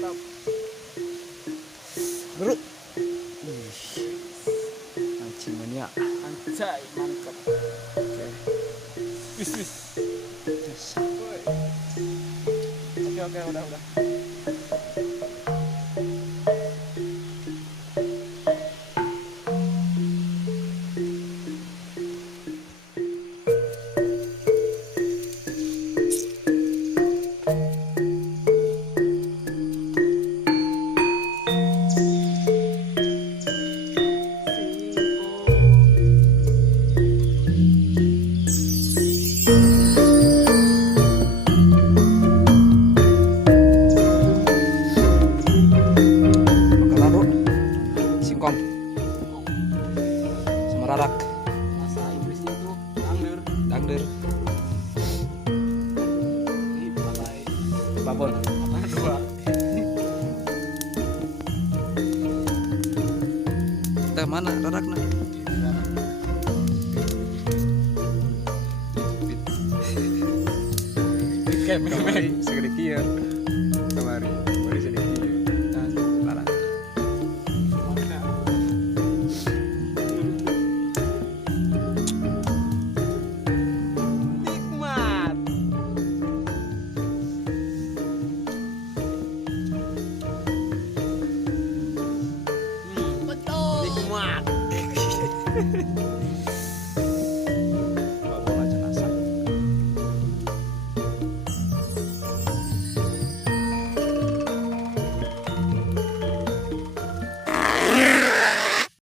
mantap. Bro. Mancing mania. Anjay, mantap. Oke. Wis. Yes. Woi. Oke, udah. Bakalan bro. Singkong. Sama rarak. Bahasa Inggrisnya tuh angler. Dangder. Ini pakai Babon. apa dua. Kita mana rarakna? Kamari segede kieu. Kamari segede kieu. Dan rarak. Nikmat. Betul. Nikmat.